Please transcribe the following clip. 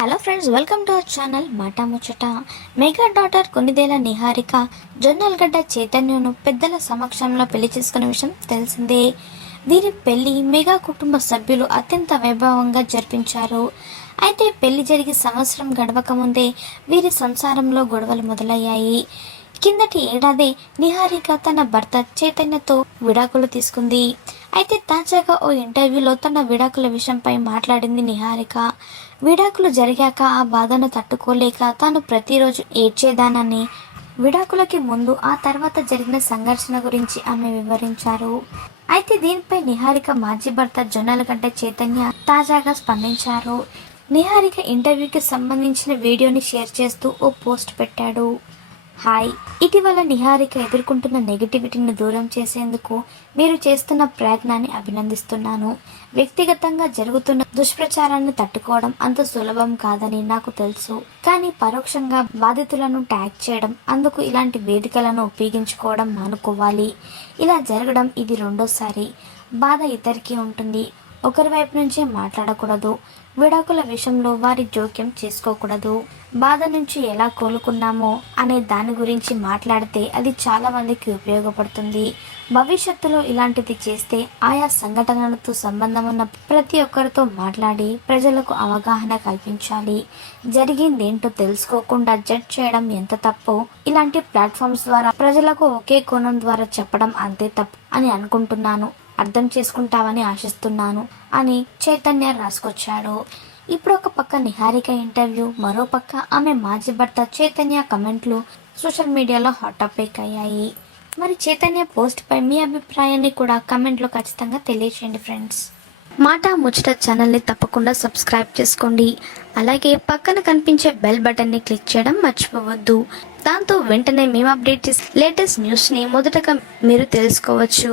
Hello friends welcome to our channel Maata Muchata mega daughter Konidela Niharika Jonnalagadda చైతన్యను పెద్దల సమక్షంలో పెళ్ళి చేసుకున్న విషయం తెలిసిందే వీరి పెళ్ళి మెగా కుటుంబ సభ్యులు అత్యంత వైభవంగా జరిపించారు అయితే పెళ్ళి జరిగి సంవత్సరం గడవక ముందే వీరి సంసారంలో గొడవలు మొదలయ్యాయి కిందటి ఏడాది నిహారిక తన భర్త చైతన్యతో విడాకులు తీసుకుంది. అయితే తాజాగా ఓ ఇంటర్వ్యూలో తన విడాకుల విషయంపై మాట్లాడింది నిహారిక. విడాకులు జరిగాక ఆ బాధను తట్టుకోలేక తాను ప్రతిరోజు ఏడ్చేదానని విడాకులకి ముందు ఆ తర్వాత జరిగిన సంఘర్షణ గురించి ఆమె వివరించారు. అయితే దీనిపై నిహారిక మాజీ భర్త జొన్నల కంటే చైతన్య తాజాగా స్పందించారు. నిహారిక ఇంటర్వ్యూకి సంబంధించిన వీడియోని షేర్ చేస్తూ ఓ పోస్ట్ పెట్టాడు. హాయ్. ఇటీవల నిహారిక ఎదుర్కొంటున్న నెగిటివిటీని దూరం చేసేందుకు మీరు చేస్తున్న ప్రయత్నాన్ని అభినందిస్తున్నాను. వ్యక్తిగతంగా జరుగుతున్న దుష్ప్రచారాన్ని తట్టుకోవడం అంత సులభం కాదని నాకు తెలుసు. కానీ పరోక్షంగా బాధితులను ట్యాగ్ చేయడం అందుకు ఇలాంటి వేదికలను ఉపయోగించుకోవడం మానుకోవాలి. ఇలా జరగడం ఇది రెండోసారి. బాధ ఇద్దరికీ ఉంటుంది. ఒకరి వైపు నుంచే మాట్లాడకూడదు. విడాకుల విషయంలో వారి జోక్యం చేసుకోకూడదు. బాధ నుంచి ఎలా కోలుకున్నామో అనే దాని గురించి మాట్లాడితే అది చాలా మందికి ఉపయోగపడుతుంది. భవిష్యత్తులో ఇలాంటిది చేస్తే ఆయా సంఘటనలతో సంబంధం ఉన్న ప్రతి ఒక్కరితో మాట్లాడి ప్రజలకు అవగాహన కల్పించాలి. జరిగిందేంటో తెలుసుకోకుండా జడ్జ్ చేయడం ఎంత తప్పో ఇలాంటి ప్లాట్ఫామ్స్ ద్వారా ప్రజలకు ఒకే కోణం ద్వారా చెప్పడం అంతే తప్పు అని అనుకుంటున్నాను. అర్థం చేసుకుంటావని ఆశిస్తున్నాను అని చైతన్య రాసుకొచ్చాడు. ఇప్పుడు ఒక పక్క నిహారిక ఇంటర్వ్యూ మరో పక్క ఆమె మాజీ భర్త చైతన్య కమెంట్లు సోషల్ మీడియాలో హాట్ టాపిక్ అయ్యాయి. మరి చైతన్య పోస్ట్ పై మీ అభిప్రాయాన్ని కూడా కమెంట్లో ఖచ్చితంగా తెలియచేయండి ఫ్రెండ్స్. మాట ముచ్చట ఛానల్ని తప్పకుండా సబ్స్క్రైబ్ చేసుకోండి. అలాగే పక్కన కనిపించే బెల్ బటన్ని క్లిక్ చేయడం మర్చిపోవద్దు. దాంతో వెంటనే మేము అప్డేట్ చేసి లేటెస్ట్ న్యూస్ని మొదటగా మీరు తెలుసుకోవచ్చు.